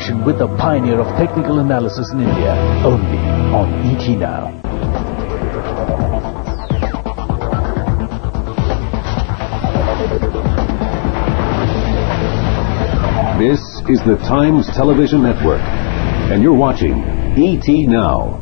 conversation with the pioneer of technical analysis in India, only on ET Now. This is the Times Television Network, and you're watching ET Now.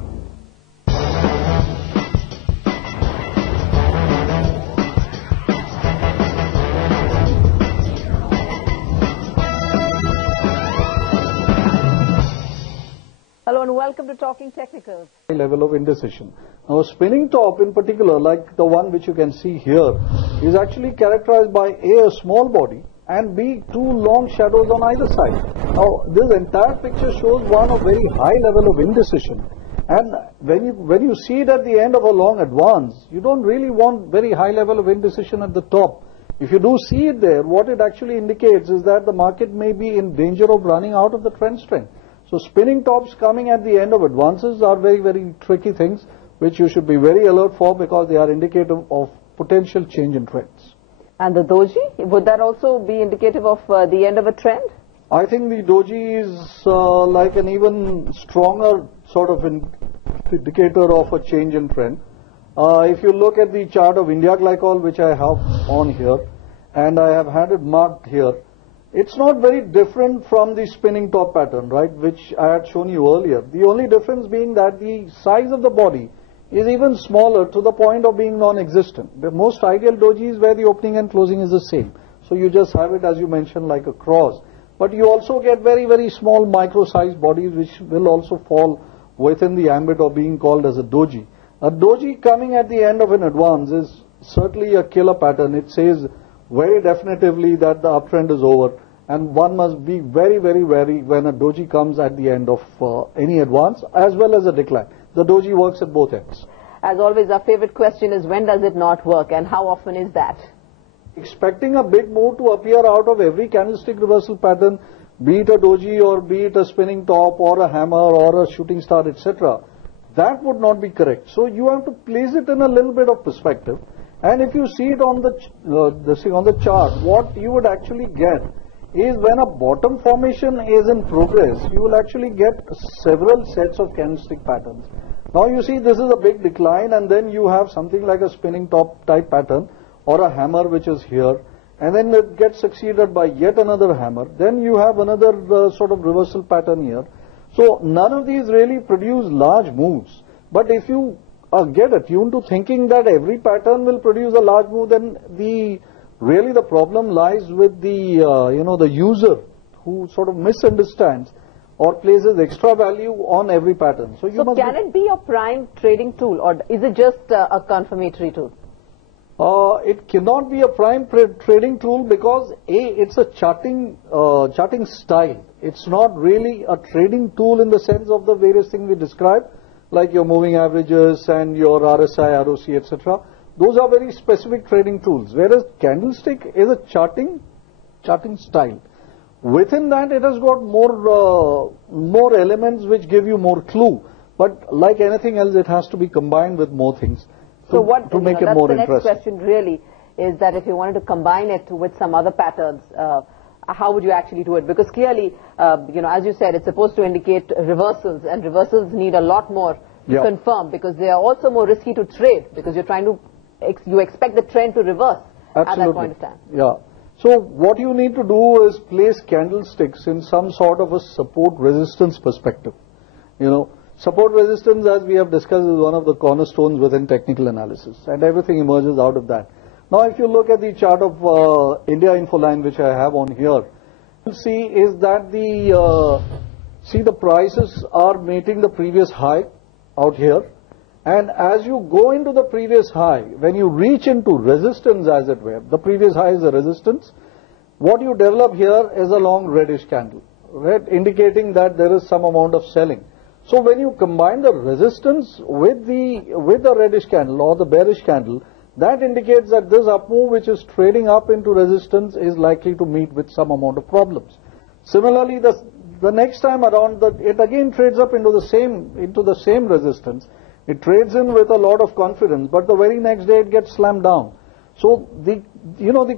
Hello and welcome to Talking Technicals. Level of indecision. Now, a spinning top in particular, like the one which you can see here, is actually characterized by A, a small body, and B, two long shadows on either side. Now, this entire picture shows one of very high level of indecision. And when you see it at the end of a long advance, you don't really want very high level of indecision at the top. If you do see it there, what it actually indicates is that the market may be in danger of running out of the trend strength. So spinning tops coming at the end of advances are very, very tricky things which you should be very alert for, because they are indicative of potential change in trends. And the doji, would that also be indicative of the end of a trend? I think the doji is like an even stronger sort of indicator of a change in trend. If you look at the chart of India Glycol, which I have on here, and I have had it marked here, it's not very different from the spinning top pattern, right, which I had shown you earlier. The only difference being that the size of the body is even smaller, to the point of being non-existent. The most ideal doji is where the opening and closing is the same. So you just have it, as you mentioned, like a cross. But you also get very, very small micro-sized bodies which will also fall within the ambit of being called as a doji. A doji coming at the end of an advance is certainly a killer pattern. It says very definitively that the uptrend is over, and one must be very, very wary when a doji comes at the end of any advance as well as a decline. The doji works at both ends. As always, our favorite question is, when does it not work, and how often is that? Expecting a big move to appear out of every candlestick reversal pattern, be it a doji or be it a spinning top or a hammer or a shooting star, etc., that would not be correct. So you have to place it in a little bit of perspective. And if you see it on the chart, what you would actually get is, when a bottom formation is in progress, you will actually get several sets of candlestick patterns. Now you see this is a big decline, and then you have something like a spinning top type pattern or a hammer which is here, and then it gets succeeded by yet another hammer. Then you have another sort of reversal pattern here. So none of these really produce large moves. But if you get attuned to thinking that every pattern will produce a large move, then really the problem lies with the the user, who sort of misunderstands or places extra value on every pattern. So can it be a prime trading tool, or is it just a confirmatory tool? It cannot be a prime trading tool, because it's a charting style. It's not really a trading tool in the sense of the various things we described, like your moving averages and your RSI, ROC, etc. Those are very specific trading tools, whereas candlestick is a charting style. Within that, it has got more elements which give you more clue. But like anything else, it has to be combined with more things to make it more interesting. The next question really is that if you wanted to combine it with some other patterns, how would you actually do it? Because clearly, as you said, it's supposed to indicate reversals, and reversals need a lot more to confirm, because they are also more risky to trade, because you expect the trend to reverse. Absolutely. At that point of time. Yeah. So what you need to do is place candlesticks in some sort of a support resistance perspective. Support resistance, as we have discussed, is one of the cornerstones within technical analysis, and everything emerges out of that. Now, if you look at the chart of India Infoline, which I have on here, you'll see is that the prices are meeting the previous high out here, and as you go into the previous high, when you reach into resistance, as it were, the previous high is the resistance, what you develop here is a long reddish candle, red, indicating that there is some amount of selling. So when you combine the resistance with the reddish candle or the bearish candle, that indicates that this up move, which is trading up into resistance, is likely to meet with some amount of problems. Similarly, the next time around, it again trades up into the same resistance. It trades in with a lot of confidence, but the very next day it gets slammed down. So the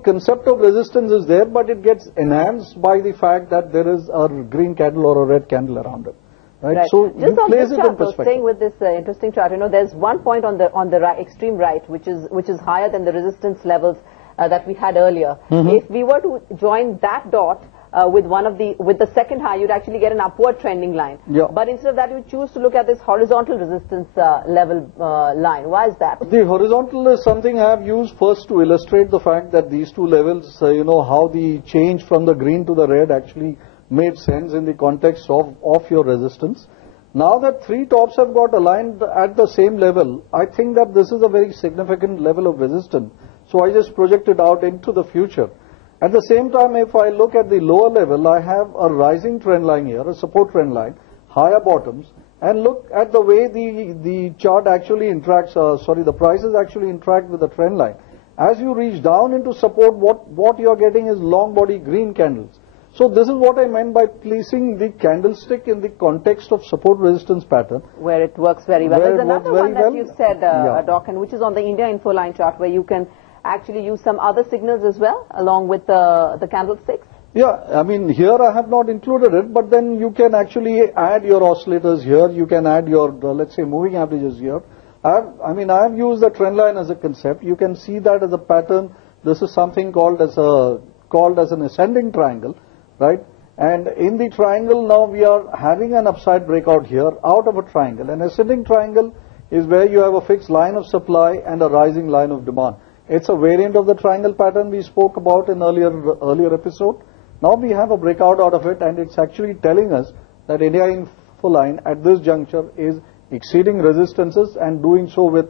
concept of resistance is there, but it gets enhanced by the fact that there is a green candle or a red candle around it. Right. So just you on place this it chart, in perspective. staying with this interesting chart, there's one point on the right, extreme right, which is higher than the resistance levels that we had earlier. If we were to join that dot with the second high, you'd actually get an upward trending line. Yeah. But instead of that, you choose to look at this horizontal resistance level line. Why is that? The horizontal is something I have used first to illustrate the fact that these two levels, how the change from the green to the red actually made sense in the context of your resistance. Now that three tops have got aligned at the same level, I think that this is a very significant level of resistance. So I just project it out into the future. At the same time, if I look at the lower level, I have a rising trend line here, a support trend line, higher bottoms, and look at the way the chart actually interacts, the prices actually interact with the trend line. As you reach down into support, what you are getting is long body green candles. So this is what I meant by placing the candlestick in the context of support resistance pattern. Where it works very well. There's another one that you said, Doc, and which is on the India info line chart, where you can actually use some other signals as well, along with the candlesticks. Yeah, I mean, here I have not included it, but then you can actually add your oscillators here. You can add your, let's say, moving averages here. I have used the trend line as a concept. You can see that as a pattern. This is something called as an ascending triangle. Right? And in the triangle now we are having an upside breakout here out of a triangle. An ascending triangle is where you have a fixed line of supply and a rising line of demand. It's a variant of the triangle pattern we spoke about in earlier episode. Now we have a breakout out of it, and it's actually telling us that India info line at this juncture is exceeding resistances and doing so with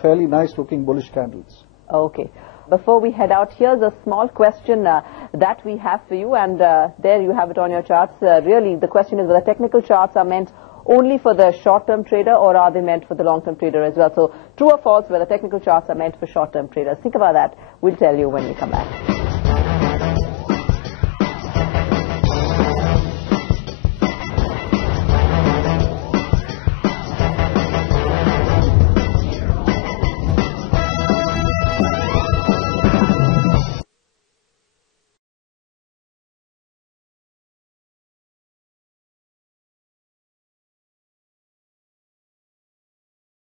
fairly nice looking bullish candles. Okay. Before we head out, here's a small question that we have for you, and there you have it on your charts. Really, the question is whether technical charts are meant only for the short-term trader, or are they meant for the long-term trader as well? So, true or false, whether technical charts are meant for short-term traders. Think about that. We'll tell you when we come back.